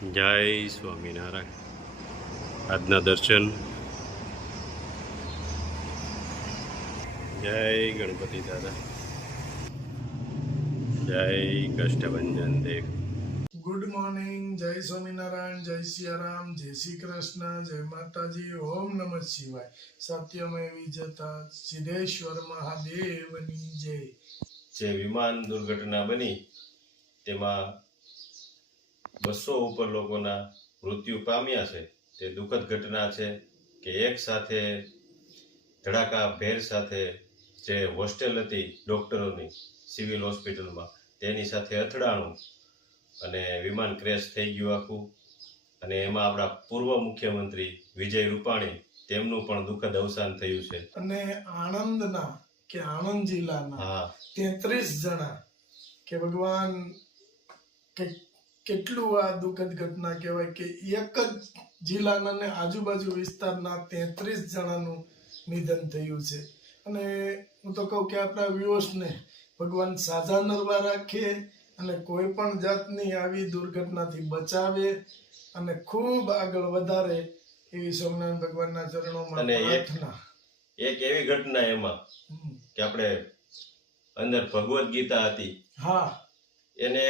જય સ્વામિનારાયણ. આજના દર્શન. જય ગણપતિ દાદા. જય કષ્ટભંજન દેવ. Good morning. જય સ્વામિનારાયણ, જય સિયારામ, જય શ્રી કૃષ્ણ, જય માતાજી, ઓમ નમઃ શિવાય. સત્યમય વિજેતા સિદ્ધેશ્વર મહાદેવની જય. જે વિમાન દુર્ઘટના બની તેમાં 200 ઉપર લોકોના મૃત્યુ પામ્યા છે. તે દુઃખદ ઘટના છે કે એક સાથે ધડાકા ભેર સાથે જે હોસ્ટેલ હતી ડોક્ટરોની સિવિલ હોસ્પિટલમાં તેની સાથે અથડાણું અને વિમાન ક્રેશ થઈ ગયું આખું. અને એમાં આપણા પૂર્વ મુખ્યમંત્રી વિજય રૂપાણી તેમનું પણ દુઃખદ અવસાન થયું છે. અને આણંદના કે આણંદ જિલ્લાના 33 જણા કે ભગવાન કેટલું આ દુઃખદ ઘટના કહેવાય કે એક જ જિલ્લાના ને આજુબાજુ વિસ્તારના 33 જણાનું નિધન થયું છે. અને હું તો કહું કે આપણા વ્યુઅર્સને ભગવાન સાજા નરવા રાખે અને કોઈ પણ જાતની આવી દુર્ઘટનાથી બચાવે અને ખૂબ આગળ વધારે એવી સ્વામિનારાયણ ભગવાનના ચરણોમાં પ્રાર્થના. એક એવી ઘટના એમાં કે આપણે અંદર ભગવદ ગીતા હતી, હા, એને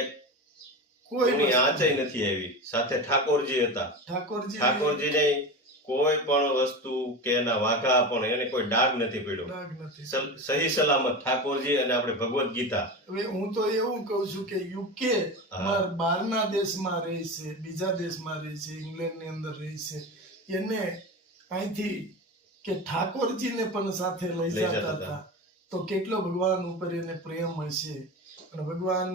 કોઈ આંચય નથી આવી. સાથે ઠાકોરજી હતા. ઠાકોરજીને કોઈ પણ વસ્તુ કે એના વાઘા પણ એને કોઈ ડાઘ નથી પડ્યો. સહી સલામત ઠાકોરજી અને આપણે ભગવદ ગીતા. હવે હું તો એવું કહું છું કે યુકે બહારના દેશમાં રહે છે, બીજા દેશમાં રહે છે, ઇંગ્લેન્ડની અંદર રહે છે, એને અહીંથી કે ઠાકોરજીને પણ સાથે લઈ જતા હતા તો કેટલો ભગવાન ઉપર એને પ્રેમ હશે. અને ભગવાન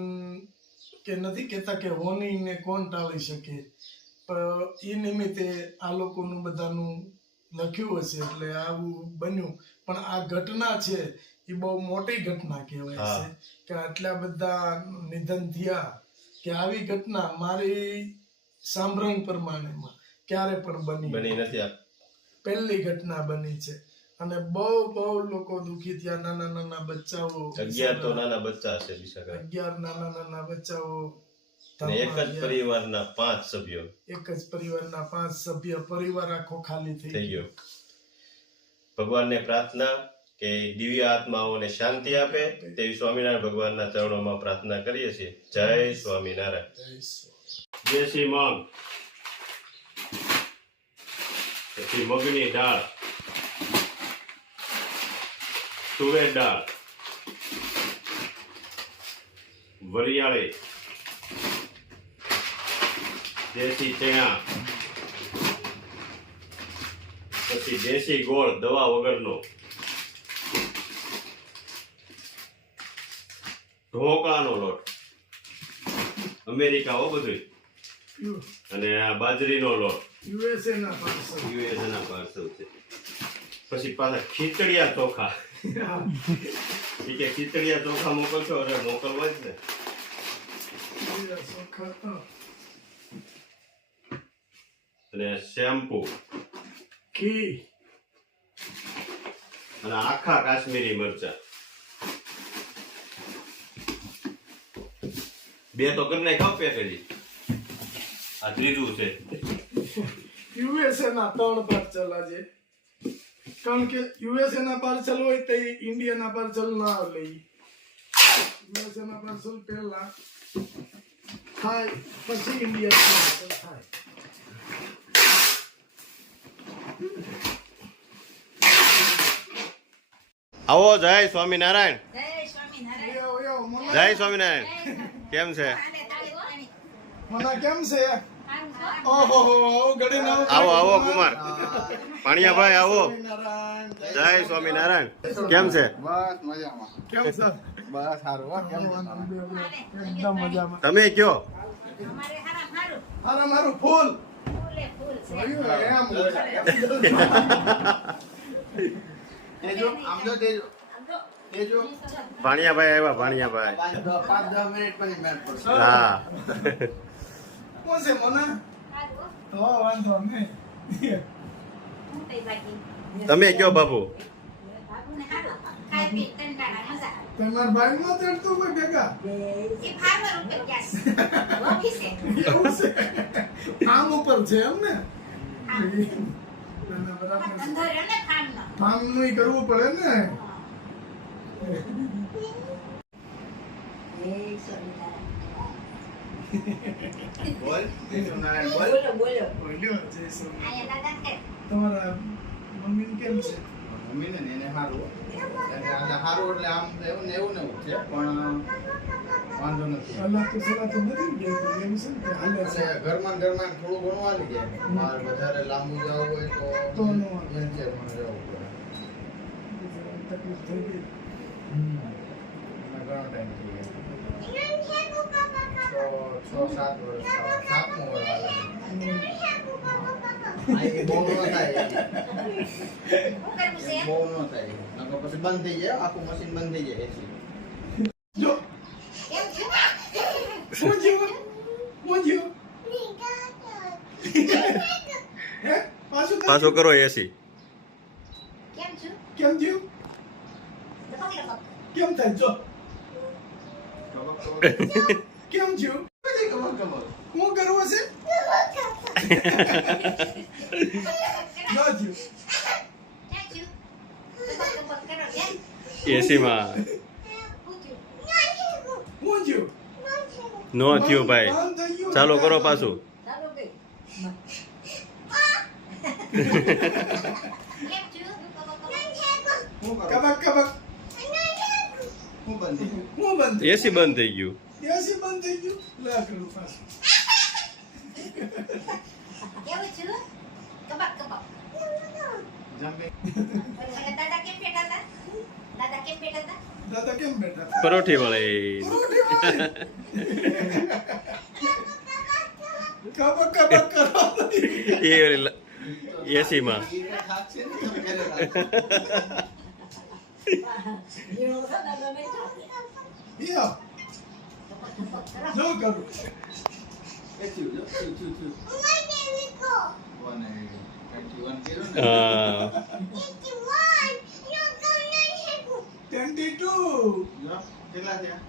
કે નથી કહેતા કે હોનીને કોણ ટાળી શકે, પણ એ નિમિત્તે આ લોકોનું બધાનું લખ્યું હશે એટલે આવું બન્યું. પણ આ ઘટના છે એ બહુ મોટી ઘટના કહેવાય છે કે આટલા બધા નિધન થયા કે આવી ઘટના મારી સાંભળણ પ્રમાણેમાં ક્યારે પણ બની નથી. પહેલી ઘટના બની છે અને બહુ લોકો દુખી થયા. નાના નાના બચ્ચાઓ, 11 તો નાના બચ્ચા છે, 11 નાના બચ્ચાઓ. એક જ પરિવારના 5 સભ્યો, એક જ પરિવારના 5 સભ્ય, પરિવાર આખો ખાલી થઈ ગયો. ભગવાનને પ્રાર્થના કે દિવ્ય આત્માઓને શાંતિ આપે તેવી સ્વામિનારાયણ ભગવાનના ચરણોમાં પ્રાર્થના કરીએ છીએ. જય સ્વામિનારાયણ. દેશી મગ, પછી મગની દાળ, તુવેર દાળ, વરિયાળી, દેશી ચણા, પછી દેશી ગોળ દવા વગરનો, ઢોકળાનો લોટ, અમેરિકા હો બધું, અને આ બાજરીનો લોટ યુએસએ ના પાર્સલ છે. પછી પાછા ખીચડિયા ચોખા. કે ખીચડિયા ચોખા મોકલશો? અરે મોકલવા જ ને. અને શેમ્પુ, ઘી અને આખા કાશ્મીરી મરચા. 2 તો કરી નાખ પેકેજી. આ ત્રીજું છે. યુએસએ ના 3 પાર્સલ આજે, કારણ કે યુએસએ ના પાર્સલ હોય તો ઇન્ડિયા ના પાર્સલ ના લઈ. યુએસએ ના પાર્સલ પહેલા થાય પછી ઇન્ડિયા પાર્સલ થાય. આવો. જય સ્વામિનારાયણ. જય સ્વામિનારાયણ. કેમ છે? મને કેમ છે? ઓહો ગડીને આવો કુમાર પાણીયાભાઈ, આવો. જય સ્વામિનારાયણ. કેમ છે? બસ મજામાં. કેમ સર? બસ સારું. એકદમ મજામાં. તમે કયો? મારું ફૂલ ભાણિયાભાઈ આવ્યા. ભાણિયાભાઈ 5-10 મિનિટ પછી મેળ પડશે. હા. કોણ છે મને? વાંધો નહીં. તમે કયો બાપુ? તમારા ભાઈ માં ચડતું કોઈ ભેગા? એ ફાર્મર ઉપર ગયા છે. ઓફિસે. એવું છે. ખબર છે એમ ને ના, ના, બરાબર છે. ધંધો રહ્યો ને ફાર્મનો. ફાર્મનું ય કરવું પડે ને એ સોનીતારા. બોલ નારાયણ બોલ બોલો બોલો. બોલ્યો જય સોમનાથ. અહીંયા દાદા કે તમારા મમ્મી કેમ છે મમ્મીને ને એને સારું એટલે સારું એટલે આમ એવું ને એવું છે પણ વાંધો નથી અલ્લાહ તો સલાહ તો નથી ને દેતો, એમ છે ને કે હાલે છે. એટલે ઘરમાં ને ઘરમાં થોડું ઘણું આવી જાય બહાર વધારે લાંબુ જવું હોય તો તો ન આવે. વેન્ચરમાં જવું પડે તકલીફ થઈ ગઈ એમાં ઘણો ટાઈમ થઈ ગયો 6-7 વર્ષ 7મું વર્ષ હાલે આ એ બહુ ન થાય શું કરવું છે? બહુ ન થાય નકર પછી બંધ થઈ જાય આખું મશીન બંધ થઈ જાય એસી જો કેમ છું? હું જીવ હે પાછો કરો એસી. કેમ છું? કેમ જીવ લપક લપક. કેમ થાય જો કેમ જીવ હું કરવો છે ના જીવ ક્યાં છું? લપક લપક કરો કેમ? એસીમાં પૂછ્યું. હું જીવ નો થયું ભાઈ. બંધ થઈ ગયું. ચાલો કરો પાછું. ચાલો ગઈ. કેમ છું? કબક કબક હું બંધ થઈ ગયું હું બંધ થઈ એસી બંધ થઈ ગયું. એસી બંધ થઈ ગયું લા કરું પાછું કેવું છું? કબક કબક. જમ્પિંગ અને દાદા કેમ બેઠા હતા? દાદા કેમ બેઠા હતા? દાદા કેમ બેઠા પરોઠી વળે. કબક કબક કરો એ એસીમાં. એ તો થાક છે ને તમે પહેલા જીણો છે દાદા ને જો. યો જો કરું હા. 22 કેટલા થયા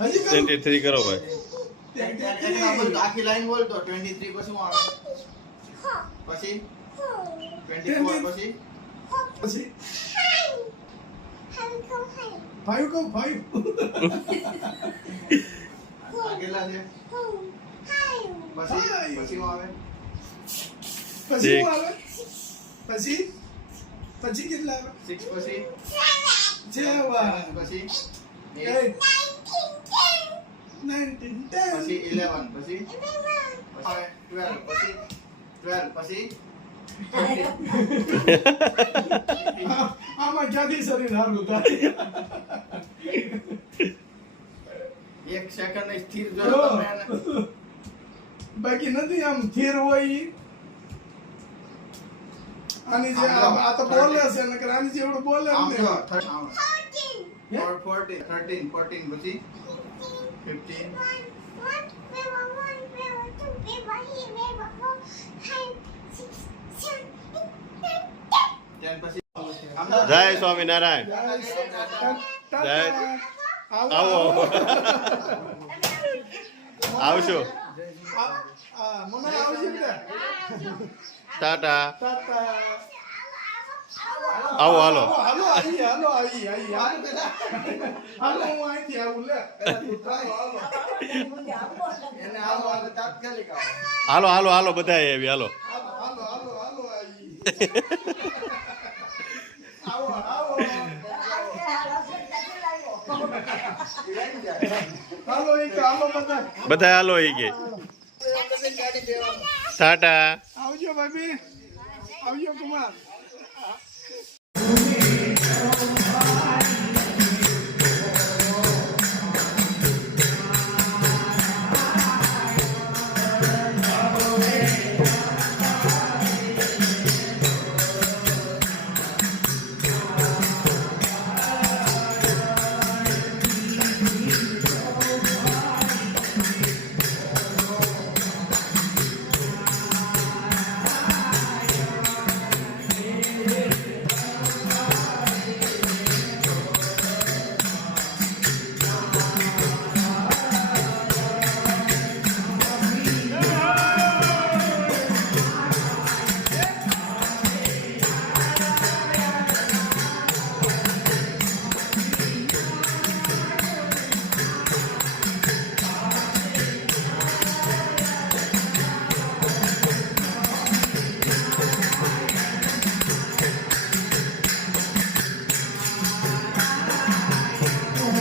હજી કરું 23 કરો ભાઈ. આખી લાઈન બોલ તો 23 પછી શું આવે પછી 24 પછી પછી 5 કહું 5 આ કેટલા છે પછી પછી શું આવે પછી શું આવે પછી પછી કેટલા આવે 6 પછી જેવા 7 પછી 8 8 19 પછી 10 11 પછી 12 પછી 12 પછી આમાં ક્યાંથી શરીર હારું થાય એક સેકન્ડ સ્થિર જો જો. તમે એને બાકી નથી આમ સ્થિર હોય ઈ. આની જે આ તો બોલે છે નકર આની જેવડું બોલે આમ ને જો હે? 14 પછી 15 10 પછી જય સ્વામિનારાયણ. જય આવો આવશો. મને આવશે ને ટાટા. તાતા આવો હાલો. હાલો આવી હાલો હું અહીંથી આવું લે હાલો એને આવો આગળ તાત્કાલિક આવો હાલો હાલો હાલો બધા આવી હાલો. હાલો આવી આવો હાલો એક હાલો બધા બધા હાલો એ કે ટાટા. આવજો ભાભી આવજો કુમાર